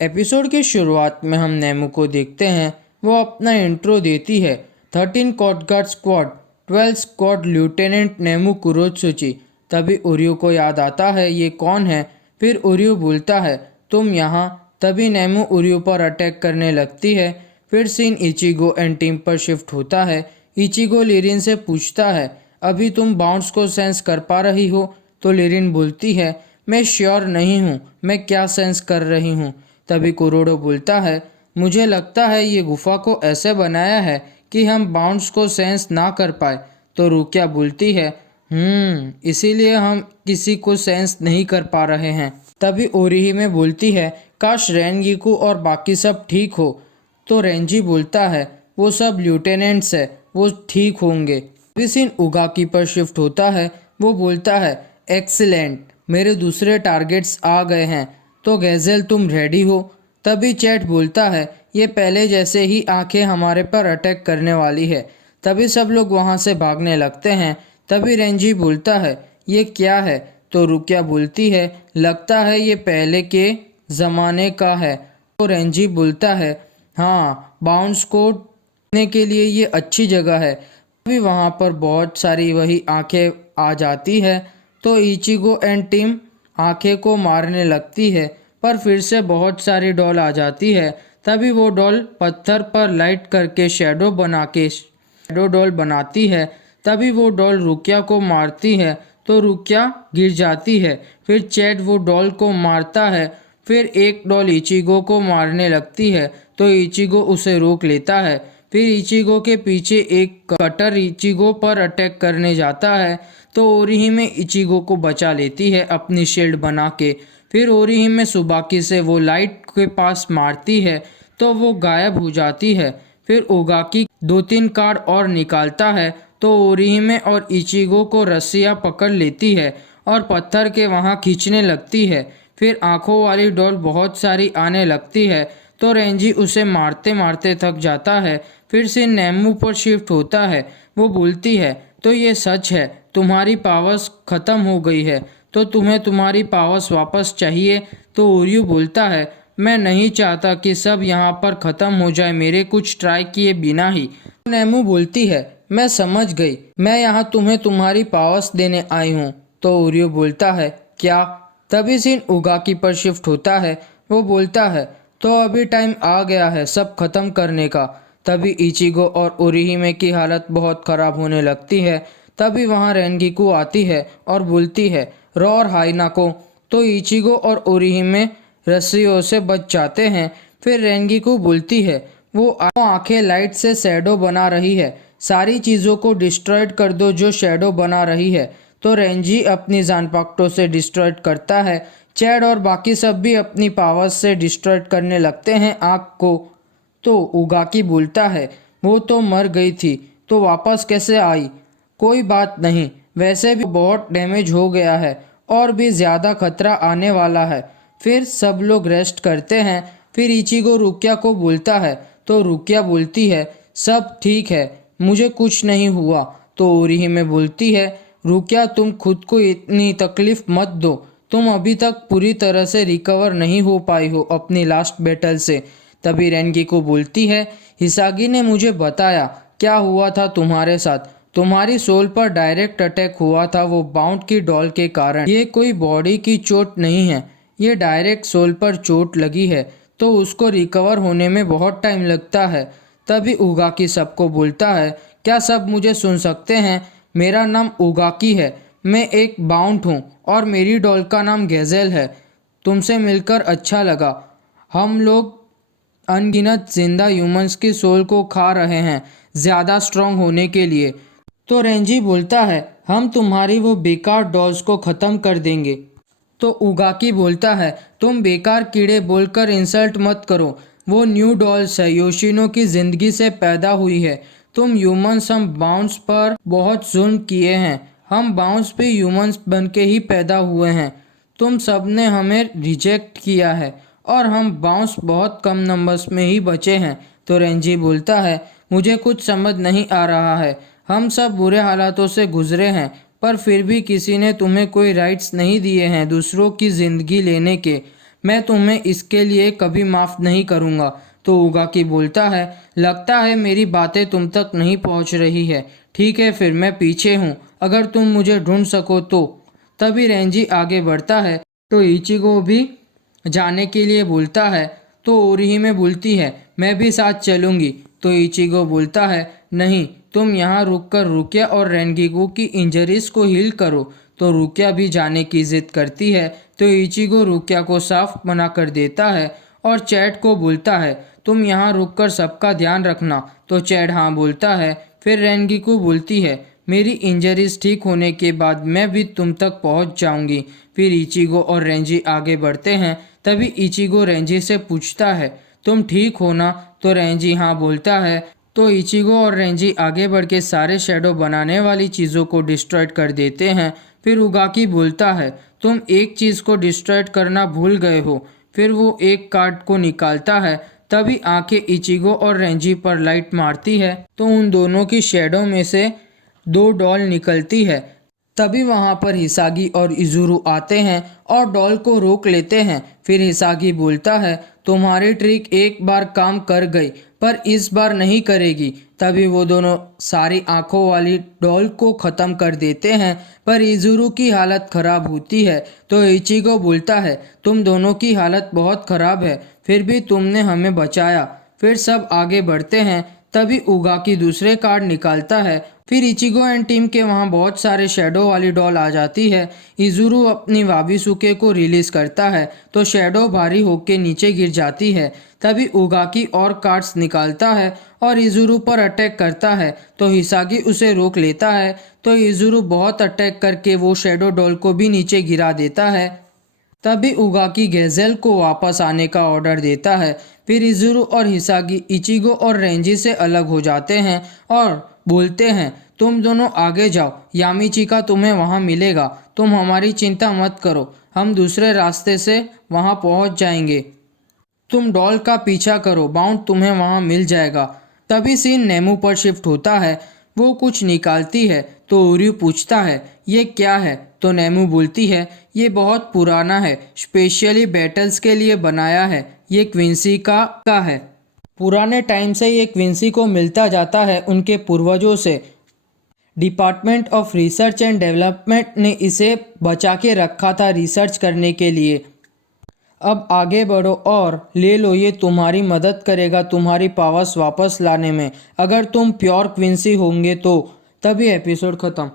Episode की शुरुआत में हम नेमू को देखते हैं। वो अपना इंट्रो देती है। 13 कोस्टगार्ड स्क्वाड, 12 स्क्वाड लेफ्टिनेंट नेमू कुरोत्सुची। तभी ओरियो को याद आता है ये कौन है। फिर ओरियो बोलता है तुम यहाँ। तभी नेमू ओरियो पर अटैक करने लगती है। फिर सीन इचिगो एंड टीम पर शिफ्ट होता है। इचिगो लिरिन से पूछता है अभी तुम बाउंस को सेंस कर पा रही हो। तो लिरिन बोलती है मैं श्योर नहीं हूँ मैं क्या सेंस कर रही हूँ। तभी कुरोडो बोलता है मुझे लगता है ये गुफा को ऐसे बनाया है कि हम बाउंड्स को सेंस ना कर पाए। तो रुकिया बोलती है इसीलिए हम किसी को सेंस नहीं कर पा रहे हैं। तभी ओरिही में बोलती है काश रेनगीकू और बाकी सब ठीक हो। तो रेंजी बोलता है वो सब ल्यूटेनेंट्स है वो ठीक होंगे। अभी सीन उगाकी पर शिफ्ट होता है। वो बोलता है एक्सीलेंट मेरे दूसरे टारगेट्स आ गए हैं। तो गैजेल तुम रेडी हो। तभी चैट बोलता है ये पहले जैसे ही आंखें हमारे पर अटैक करने वाली है। तभी सब लोग वहां से भागने लगते हैं। तभी रेंजी बोलता है ये क्या है। तो रुकिया बोलती है लगता है ये पहले के ज़माने का है। तो रेंजी बोलता है हाँ बाउंस को ने के लिए ये अच्छी जगह है। अभी वहाँ पर बहुत सारी वही आंखें आ जाती है। तो इचिगो एंड टीम आंखें को मारने लगती है पर फिर से बहुत सारी डॉल आ जाती है। तभी वो डॉल पत्थर पर लाइट करके शैडो डॉल बनाती है। तभी वो डॉल रुकिया को मारती है तो रुकिया गिर जाती है। फिर चैट वो डॉल को मारता है। फिर एक डॉल इचिगो को मारने लगती है तो इचिगो उसे रोक लेता है। फिर इचिगो के पीछे एक कटर इचिगो पर अटैक करने जाता है तो ओरिही में इचिगो को बचा लेती है अपनी शील्ड बना के। फिर ओरिही में सुबाकी से वो लाइट के पास मारती है तो वो गायब हो जाती है। फिर ओगाकी 2-3 कार्ड और निकालता है तो ओरिही में और इचिगो को रस्सियाँ पकड़ लेती है और पत्थर के वहाँ खींचने लगती है। फिर आंखों वाली डॉल बहुत सारी आने लगती है तो रेंजी उसे मारते मारते थक जाता है। फिर से नेमू पर शिफ्ट होता है। वो बोलती है तो ये सच है तुम्हारी पावर्स ख़त्म हो गई है तो तुम्हें तुम्हारी पावर्स वापस चाहिए। तो ओरियो बोलता है मैं नहीं चाहता कि सब यहाँ पर ख़त्म हो जाए मेरे कुछ ट्राई किए बिना ही। नेमू बोलती है मैं समझ गई मैं यहाँ तुम्हें तुम्हारी पावर्स देने आई हूँ। तो ओरियो बोलता है क्या। तभी सीन उगाकी पर शिफ्ट होता है। वो बोलता है तो अभी टाइम आ गया है सब खत्म करने का। तभी इचिगो और ओरिहिमे की हालत बहुत ख़राब होने लगती है। तभी वहाँ रेनगीकू आती है और बोलती है रॉ और हाइनाको। तो इचिगो और ओरिहिमे रस्सियों से बच जाते हैं। फिर रेनगीकू बोलती है वो आंखें लाइट से शैडो बना रही है सारी चीज़ों को डिस्ट्रॉयड कर दो जो शैडो बना रही है। तो रेंजी अपनी जानपाक्टो से डिस्ट्रॉयड करता है। चैड और बाकी सब भी अपनी पावर्स से डिस्ट्रॉयड करने लगते हैं आँख को। तो उगाकी बोलता है वो तो मर गई थी तो वापस कैसे आई। कोई बात नहीं वैसे भी बहुत डैमेज हो गया है और भी ज़्यादा खतरा आने वाला है। फिर सब लोग रेस्ट करते हैं। फिर इचिगो रुकिया को बोलता है तो रुकिया बोलती है सब ठीक है मुझे कुछ नहीं हुआ। तो ओरिहिमे बोलती है रुकिया तुम खुद को इतनी तकलीफ मत दो तुम अभी तक पूरी तरह से रिकवर नहीं हो पाई हो अपनी लास्ट बैटल से। तभी रेनगीकू बोलती है हिसागी ने मुझे बताया क्या हुआ था तुम्हारे साथ। तुम्हारी सोल पर डायरेक्ट अटैक हुआ था वो बाउंड की डॉल के कारण। ये कोई बॉडी की चोट नहीं है ये डायरेक्ट सोल पर चोट लगी है तो उसको रिकवर होने में बहुत टाइम लगता है। तभी उगाकी सबको बोलता है क्या सब मुझे सुन सकते हैं। मेरा नाम उगाकी है मैं एक बाउंड हूँ और मेरी डॉल का नाम गैजेल है। तुमसे मिलकर अच्छा लगा। हम लोग अनगिनत जिंदा ह्यूमंस की सोल को खा रहे हैं ज़्यादा स्ट्रांग होने के लिए। तो रेंजी बोलता है हम तुम्हारी वो बेकार डॉल्स को ख़त्म कर देंगे। तो उगाकी बोलता है तुम बेकार कीड़े बोलकर इंसल्ट मत करो वो न्यू डॉल्स है योशिनो की ज़िंदगी से पैदा हुई है। तुम ह्यूमंस हम बाउंस पर बहुत जुल्म किए हैं हम बाउंस भी ह्यूमंस बन के ही पैदा हुए हैं। तुम सब ने हमें रिजेक्ट किया है और हम बाउंस बहुत कम नंबर्स में ही बचे हैं। तो रेंजी बोलता है मुझे कुछ समझ नहीं आ रहा है हम सब बुरे हालातों से गुजरे हैं पर फिर भी किसी ने तुम्हें कोई राइट्स नहीं दिए हैं दूसरों की ज़िंदगी लेने के। मैं तुम्हें इसके लिए कभी माफ़ नहीं करूँगा। तो उगाकी बोलता है, लगता है मेरी बातें तुम तक नहीं पहुँच रही है। ठीक है, फिर मैं पीछे हूँ, अगर तुम मुझे ढूंढ सको तो। तभी रेंजी आगे बढ़ता है तो इचिगो भी जाने के लिए बोलता है। तो ओरिहिमे बोलती है, मैं भी साथ चलूँगी। तो इचिगो बोलता है, नहीं, तुम यहाँ रुककर रुकिया और रेनगिगो की इंजरीज को हील करो। तो रुकिया भी जाने की जिद करती है। तो इचिगो रुकिया को साफ मना कर देता है और चैड को बोलता है, तुम यहाँ रुककर सबका ध्यान रखना। तो चैड हाँ बोलता है। फिर रेनगिगो बोलती है, मेरी इंजरीज ठीक होने के बाद मैं भी तुम तक पहुँच जाऊँगी। फिर इचिगो और रेंजी आगे बढ़ते हैं। तभी इचिगो रेंजी से पूछता है, तुम ठीक हो ना? तो रेंजी हाँ बोलता है। तो इचिगो और रेंजी आगे बढ़ के सारे शेडो बनाने वाली चीज़ों को डिस्ट्रॉय कर देते हैं। फिर उगाकी बोलता है, तुम एक चीज़ को डिस्ट्रॉय करना भूल गए हो। फिर वो एक कार्ड को निकालता है। तभी आंखें इचिगो और रेंजी पर लाइट मारती है तो उन दोनों की शेडो में से दो डॉल निकलती है। तभी वहां पर हिसागी और इजुरु आते हैं और डॉल को रोक लेते हैं। फिर हिसागी बोलता है, तुम्हारी ट्रिक एक बार काम कर गई पर इस बार नहीं करेगी। तभी वो दोनों सारी आंखों वाली डॉल को ख़त्म कर देते हैं पर इजुरु की हालत ख़राब होती है। तो इचिगो बोलता है, तुम दोनों की हालत बहुत ख़राब है, फिर भी तुमने हमें बचाया। फिर सब आगे बढ़ते हैं। तभी उगाकी दूसरे कार्ड निकालता है। फिर इचिगो एंड टीम के वहाँ बहुत सारे शेडो वाली डॉल आ जाती है। इजुरु अपनी वाबिसुके को रिलीज करता है तो शेडो भारी होके नीचे गिर जाती है। तभी उगाकी और कार्ड्स निकालता है और इजुरु पर अटैक करता है तो हिसागी उसे रोक लेता है। तो इजुरु बहुत अटैक करके वो शेडो डॉल को भी नीचे गिरा देता है। तभी उगाकी गेजेल को वापस आने का ऑर्डर देता है। फिर इजुरु और हिसागी इचिगो और रेंजी से अलग हो जाते हैं और बोलते हैं, तुम दोनों आगे जाओ, यामिचिका तुम्हें वहाँ मिलेगा, तुम हमारी चिंता मत करो, हम दूसरे रास्ते से वहाँ पहुँच जाएंगे। तुम डॉल का पीछा करो, बाउंड तुम्हें वहाँ मिल जाएगा। तभी सीन नेमू पर शिफ्ट होता है। वो कुछ निकालती है तो उर्यू पूछता है, ये क्या है? तो नेमू बोलती है, ये बहुत पुराना है, स्पेशली बैटल्स के लिए बनाया है, ये क्विंसी का है। पुराने टाइम से ये क्विंसी को मिलता जाता है उनके पूर्वजों से। Department of research and development ने इसे बचा के रखा था रिसर्च करने के लिए। अब आगे बढ़ो और ले लो, ये तुम्हारी मदद करेगा तुम्हारी पावर्स वापस लाने में, अगर तुम प्योर क्विंसी होंगे तो। तभी एपिसोड ख़त्म।